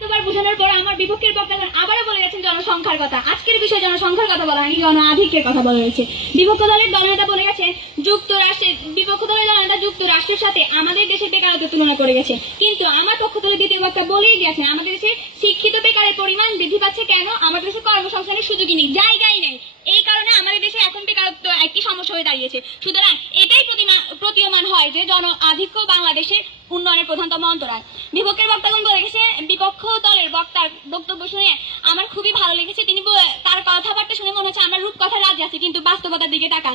দুবার বোঝানোর পর আমার বিপক্ষের আবারও বলে গেছেন জনসংখ্যার কথা। আজকের বিষয়ে জনসংখ্যার কথা বলা হয়নি জন আধিক্যের কথা বলা হয়েছে। বিপক্ষ দলের দলনেতা বলে গেছে, যুক্তরাষ্ট্রের বিপক্ষ দলের দলনেতা যুক্তরাষ্ট্রের সাথে আমাদের দেশের বেকারত্ব তুলনা করে গেছে। কিন্তু আমার পক্ষ থেকে দ্বিতীয় বক্তা বলেই গেছেন আমাদের দেশে শিক্ষিত বেকারের পরিমাণ বৃদ্ধি পাচ্ছে কেন? আমাদের দেশে কর্মসংস্থানের সুযোগই নেই, জায়গাই নেই এই কারণে আমাদের দেশে এখন বেকারত্ব একটি সমস্যা হয়ে দাঁড়িয়েছে। সুতরাং এটাই প্রতীয়মান হয় যে জন আধিক্য বাংলাদেশে উন্নয়নের প্রধানতম অন্তরায়। বিপক্ষের বক্তাগণ বলে গেছে, বিপক্ষ দলের বক্তার বক্তব্য শুনে আমার খুবই ভালো লেগেছে। তিনি তার কথাবার্তা শুনে মনে হচ্ছে আমরা রূপকথা রাজি আছি, কিন্তু বাস্তবতার দিকে তাকান।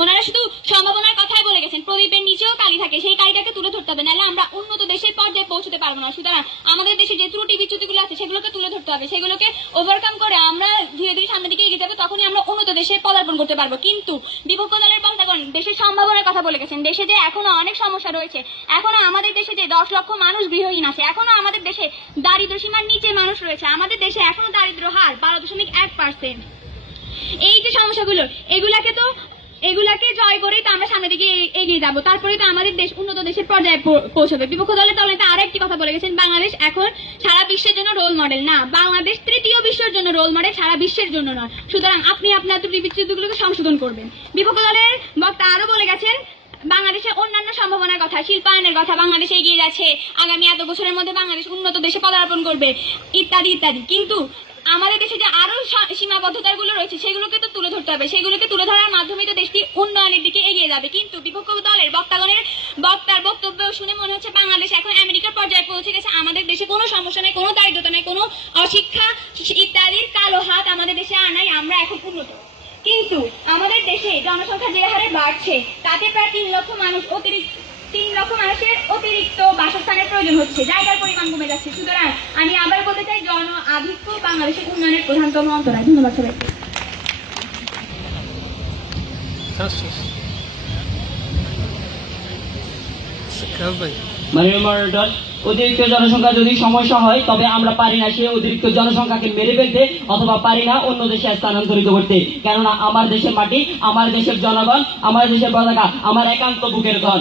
ওনারা শুধু সম্ভাবনার কথাই বলে গেছেন, প্রদীপের নিচেও কালি থাকে, সেই কালিটাকে তুলে ধরতে হবে, নাহলে আমরা উন্নত দেশের পর্যায়ে পৌঁছতে পারব না। সুতরাং আমাদের দেশে যে ত্রুটি বিচ্যুতিগুলো আছে, সেগুলোকে তুলে ধরতে হবে। সেগুলোকে ওভারকাম করে আমরা ধীরে ধীরে সামনের দিকে এগিয়ে যাব। দেশে পদার্পণ করতে পারব। কিন্তু বিপক্ষ দলের বক্তাগণ দেশের সম্ভাবনার কথা বলে গেছেন। দেশে যে এখনও অনেক সমস্যা রয়েছে, এখনও আমাদের দেশে যে দশ লক্ষ মানুষ গৃহহীন আছে, এখনও আমাদের দেশে দারিদ্র সীমার নিচে মানুষ রয়েছে, আমাদের দেশে এখনও দারিদ্র হার বারো দশমিক এক পার্সেন্ট এই যে সমস্যাগুলো, এগুলাকে তো এগুলাকে জয় করেই তো আমরা সামনের দিকে এগিয়ে যাব। তারপরে তো আমাদের দেশ, উন্নত দেশের পর্যায়ে পৌঁছবে। বিপক্ষ দলের দলনেতা আর একটি কথা বলে গেছেন, বাংলাদেশ এখন সারা বিশ্বের জন্য রোল মডেল না, বাংলাদেশ তৃতীয় বিশ্বের জন্য রোল মডেল সারা বিশ্বের জন্য নয়। সুতরাং আপনি আপনার ত্রুটি বিচ্যুতিগুলোকে সংশোধন করবেন। বিপক্ষ দলের বক্তা আরও বলে গেছেন, বাংলাদেশের অন্যান্য সম্ভাবনার কথা, শিল্পায়নের কথা, বাংলাদেশ এগিয়ে যাচ্ছে। আগামী এত বছরের মধ্যে বাংলাদেশ উন্নত দেশে পদার্পণ করবে, ইত্যাদি ইত্যাদি। কিন্তু আমাদের দেশে যে আরও সীমাবদ্ধতাগুলো রয়েছে, সেগুলোকে তো তুলে ধরতে হবে। সেগুলোকে তুলে ধরার মাধ্যমে তো দেশটি উন্নয়নের দিকে এগিয়ে যাবে। কিন্তু বিপক্ষ দলের বক্তাগণের, বক্তার বক্তব্য শুনে মনে হচ্ছে বাংলাদেশ এখন আমেরিকার পর্যায়ে পৌঁছে গেছে। আমাদের দেশে কোনো সমস্যা নেই, কোনো দারিদ্রতা নেই, কোনো অশিক্ষা ইত্যাদির কালো হাত আমাদের দেশে আনাই আমরা এখন উন্নত। কিন্তু আমাদের দেশে জনসংখ্যা যে হারে বাড়ছে, তাতে প্রায় তিন লক্ষ মানুষ অতিরিক্ত, তিন লক্ষ মানুষের অতিরিক্ত বাসস্থানের প্রয়োজন হচ্ছে। জায়গার পরিমাণ কমে যাচ্ছে। সুতরাং আমি আবার বলতে চাই বাংলাদেশের উন্নয়নের প্রধানতম অন্তরায়। ধন্যবাদ সবাইকে। অতিরিক্ত জনসংখ্যা যদি সমস্যা হয়, তবে আমরা পারি না সেই অতিরিক্ত জনসংখ্যাকে মেরে ফেলতে অথবা পারি না অন্য দেশে স্থানান্তরিত করতে। কেননা, আমার দেশের মাটি, আমার দেশের জনগণ, আমার দেশের পতাকা, আমার একান্ত বুকের ধন।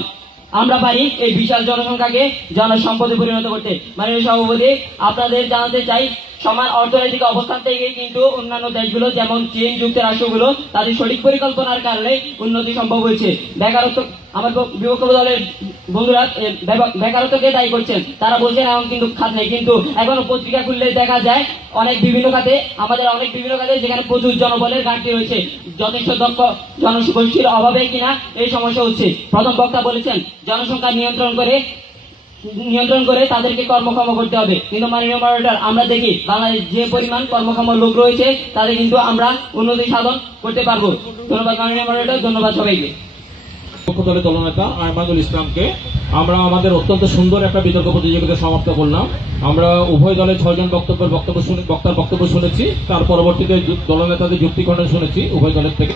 আমরা পারি এই বিশাল জনসংখ্যাকে জনসম্পদে পরিণত করতে। মাননীয় সভাপতি, আপনাদের জানাতে চাই, সমান অর্থনৈতিক অবস্থান থেকে কিন্তু অন্যান্য দেশগুলো, যেমন চীন, যুক্তরাষ্ট্রগুলো, তাদের সঠিক পরিকল্পনার কারণে উন্নতি সম্ভব হয়েছে। বেকারত্ব, আমার বিপক্ষ দলের বন্ধুরা বেকারত্বকে দায়ী করছেন। তারা বলছেন, এখন কিন্তু খাত নেই। কিন্তু এখনও পত্রিকা খুললে দেখা যায়, অনেক বিভিন্ন খাতে, আমাদের অনেক বিভিন্ন খাতে যেখানে প্রচুর জনবলের ঘাটতি রয়েছে। যথেষ্ট দক্ষ জনগোষ্ঠীর অভাবে কিনা এই সমস্যা হচ্ছে। প্রথম বক্তা বলেছেন, জনসংখ্যা নিয়ন্ত্রণ করে নিয়ন্ত্রণ করে তাদেরকে কর্মক্ষম করতে হবে। কিন্তু মাননীয় মডারেটর, আমরা দেখি, বাংলাদেশ যে পরিমাণ কর্মক্ষম লোক রয়েছে, তাদের কিন্তু আমরা উন্নতি সাধন করতে পারব। ধন্যবাদ মাননীয় মডারেটর, ধন্যবাদ সবাইকে। দলের দলনেতা আহমাদুল ইসলামকে আমরা আমাদের অত্যন্ত সুন্দর একটা বিতর্ক প্রতিযোগিতা সমাপ্ত করলাম। আমরা উভয় দলের ছয়জন বক্তব্যের বক্তব্য শুনে বক্তার বক্তব্য শুনেছি তার পরবর্তীতে দলনেতাদের দলনেতাদের যুক্তিকরণ শুনেছি উভয় দলের থেকে।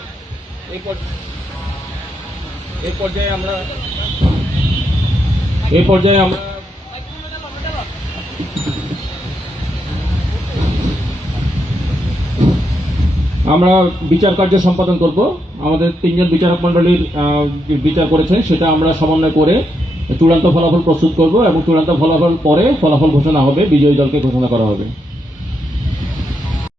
এই পর্যায়ে আমরা এই পর্যায়ে আমরা আমরা বিচার কার্য সম্পাদন করব। আমাদের তিনজন বিচারক মন্ডলীর যে বিচার করেছেন, সেটা আমরা সমন্বয় করে চূড়ান্ত ফলাফল প্রস্তুত করব এবং চূড়ান্ত ফলাফল পরে ফলাফল ঘোষণা হবে, বিজয়ী দলকে ঘোষণা করা হবে।